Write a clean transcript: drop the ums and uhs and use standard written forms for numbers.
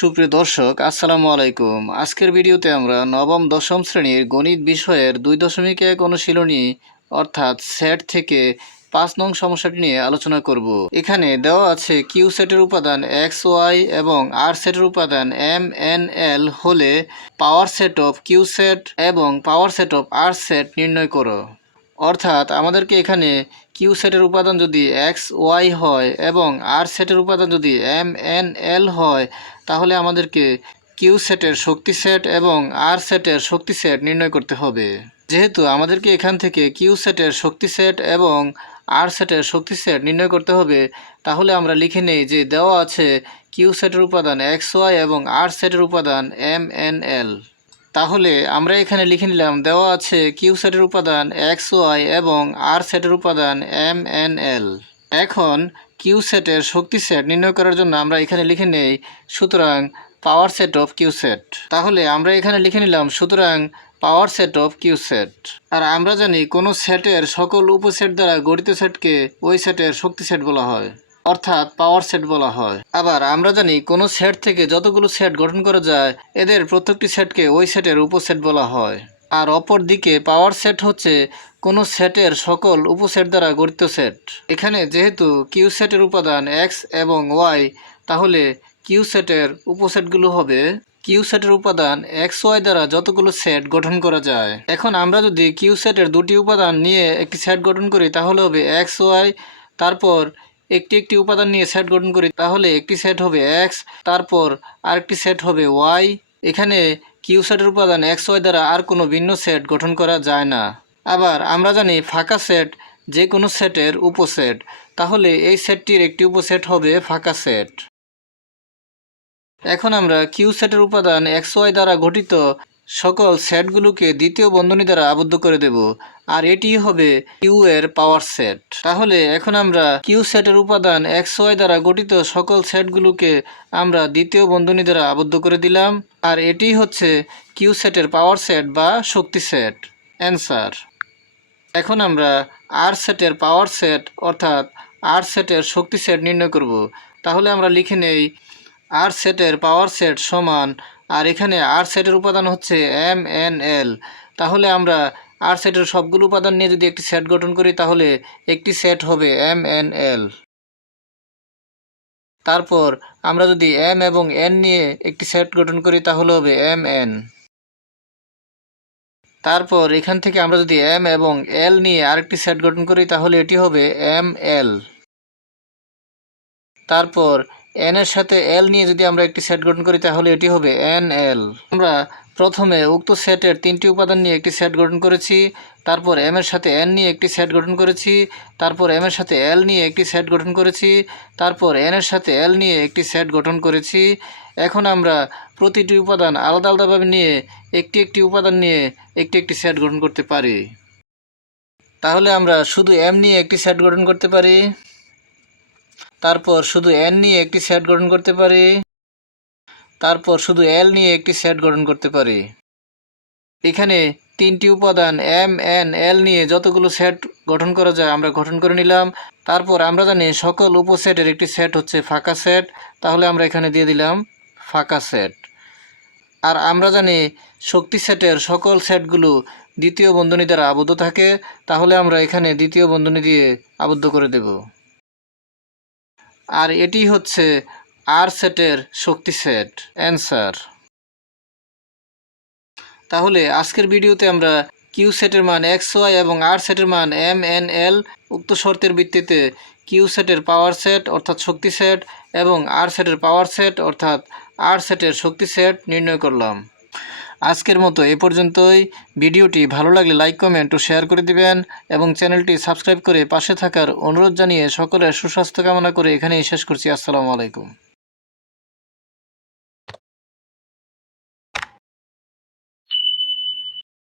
সুপ্রিয় দর্শক, আসসালামু আলাইকুম। আজকের ভিডিওতে আমরা নবম দশম শ্রেণীর গণিত বিষয়ের 2.1 অনুশীলনী অর্থাৎ সেট থেকে 5 নং সমস্যাটি নিয়ে আলোচনা করব। এখানে দেওয়া আছে কিউ সেটের উপাদান এক্স ওয়াই এবং আর সেটের উপাদান এম এন এল হলে power set of Q set এবং power set of R set নির্ণয় করো। অর্থাৎ আমাদেরকে এখানে কিউ সেটের উপাদান যদি এক্স ওয়াই হয় এবং আর সেটের উপাদান যদি এম এন এল হয়, তাহলে আমাদেরকে কিউ সেটের শক্তি সেট এবং আর সেটের শক্তি সেট নির্ণয় করতে হবে। যেহেতু আমাদেরকে এখান থেকে কিউ সেটের শক্তি সেট এবং আর সেটের শক্তি সেট নির্ণয় করতে হবে, তাহলে আমরা লিখে নেই যে দেওয়া আছে কিউ সেটের উপাদান এক্স ওয়াই এবং আর সেটের উপাদান এম এন এল। তাহলে আমরা এখানে লিখে নিলাম দেওয়া আছে কিউ সেটের উপাদান এক্স ওয়াই এবং আর সেটের উপাদান এম এন এল। এখন কিউ সেটের শক্তি সেট নির্ণয় করার জন্য আমরা এখানে লিখে নেই সুতরাং power set of Q set. তাহলে আমরা এখানে লিখে নিলাম সুতরাং power set of Q set. আর আমরা জানি কোনো সেটের সকল উপসেট দ্বারা গঠিত সেটকে ওই সেটের শক্তি সেট বলা হয়, অর্থাৎ পাওয়ার সেট বলা হয়। আবার আমরা জানি কোনো সেট থেকে যতগুলো সেট গঠন করা যায় এদের প্রত্যেকটি সেটকে ওই সেটের উপসেট বলা হয়। আর অপর দিকে পাওয়ার সেট হচ্ছে কোনো সেটের সকল উপসেট দ্বারা গঠিত সেট। এখানে যেহেতু কিউ সেটের উপাদান এক্স এবং ওয়াই, তাহলে কিউ সেটের উপসেটগুলো হবে কিউ সেটের উপাদান এক্স ওয়াই দ্বারা যতগুলো সেট গঠন করা যায়। এখন আমরা যদি কিউ সেটের দুটি উপাদান নিয়ে একটি সেট গঠন করি তাহলে হবে এক্স ওয়াই, তারপর একটি একটি উপাদান নিয়ে সেট গঠন করি তাহলে একটি সেট হবে এক্স, তারপর আরেকটি সেট হবে ওয়াই। এখানে কিউ সেটের উপাদান এক্স ওয়াই দ্বারা আর কোনো ভিন্ন সেট গঠন করা যায় না। আবার আমরা জানি ফাঁকা সেট যে কোনো সেটের উপসেট, তাহলে এই সেটটির একটি উপসেট হবে ফাঁকা সেট। এখন আমরা কিউ সেটের উপাদান এক্স ওয়াই দ্বারা গঠিত সকল সেটগুলোকে দ্বিতীয় বন্ধনী দ্বারা আবদ্ধ করে দেব, আর এটি হবে কিউ এর পাওয়ার সেট। তাহলে এখন আমরা কিউ সেটের উপাদান এক্স ওয়াই দ্বারা গঠিত সকল সেটগুলোকে আমরা দ্বিতীয় বন্ধনী দ্বারা আবদ্ধ করে দিলাম, আর এটি হচ্ছে কিউ সেটের পাওয়ার সেট বা শক্তি সেট। অ্যান্সার। এখন আমরা আর সেটের পাওয়ার সেট অর্থাৎ আর সেটের শক্তি সেট নির্ণয় করব। তাহলে আমরা লিখে নেই আর সেটের পাওয়ার সেট সমান, আর এখানে আর সেটের উপাদান হচ্ছে এম এন এল। তাহলে আমরা আর সেটের সবগুলো উপাদান নিয়ে যদি একটি সেট গঠন করি তাহলে একটি সেট হবে এম এন এল। তারপর আমরা যদি এম এবং এন নিয়ে একটি সেট গঠন করি তাহলে হবে এম এন। তারপর এখান থেকে আমরা যদি এম এবং এল নিয়ে আরেকটি সেট গঠন করি তাহলে এটি হবে এম এল। তারপর এন এর সাথে এল নিয়ে যদি আমরা একটি সেট গঠন করি তাহলে এটি হবে এন এল। আমরা প্রথমে উক্ত সেটের তিনটি উপাদান নিয়ে একটি সেট গঠন করেছি, তারপর এম এর সাথে এন নিয়ে একটি সেট গঠন করেছি, তারপর এম এর সাথে এল নিয়ে একটি সেট গঠন করেছি, তারপর এন এর সাথে এল নিয়ে একটি সেট গঠন করেছি। এখন আমরা প্রতিটি উপাদান আলাদা আলাদাভাবে নিয়ে একটি একটি উপাদান নিয়ে একটি একটি সেট গঠন করতে পারি। তাহলে আমরা শুধু এম নিয়ে একটি সেট গঠন করতে পারি, তারপর শুধু এন নিয়ে একটি সেট গঠন করতে পারি, তারপর শুধু এল নিয়ে একটি সেট গঠন করতে পারি। এখানে তিনটি উপাদান এম এন এল নিয়ে যতগুলো সেট গঠন করা যায় আমরা গঠন করে নিলাম। তারপর আমরা জানি সকল উপসেটের একটি সেট হচ্ছে ফাঁকা সেট, তাহলে আমরা এখানে দিয়ে দিলাম ফাঁকা সেট। আর আমরা জানি শক্তি সেটের সকল সেটগুলো দ্বিতীয় বন্ধনী দ্বারা আবদ্ধ থাকে, তাহলে আমরা এখানে দ্বিতীয় বন্ধনী দিয়ে আবদ্ধ করে দেব। আর এটি হচ্ছে আর সেটের শক্তি সেট। অ্যান্সার। তাহলে আজকের ভিডিওতে আমরা কিউ সেটের মান এক্স ওয়াই এবং আর সেটের মান এম এন এল উক্ত শর্তের ভিত্তিতে কিউ সেটের পাওয়ার সেট অর্থাৎ শক্তি সেট এবং আর সেটের পাওয়ার সেট অর্থাৎ আর সেটের শক্তি সেট নির্ণয় করলাম। আজকের মতো এ পর্যন্তই। ভিডিওটি ভালো লাগলে লাইক কমেন্ট ও শেয়ার করে দিবেন এবং চ্যানেলটি সাবস্ক্রাইব করে পাশে থাকার অনুরোধ জানিয়ে সকলের সুস্বাস্থ্য কামনা করে এখানেই শেষ করছি। আসসালামু আলাইকুম।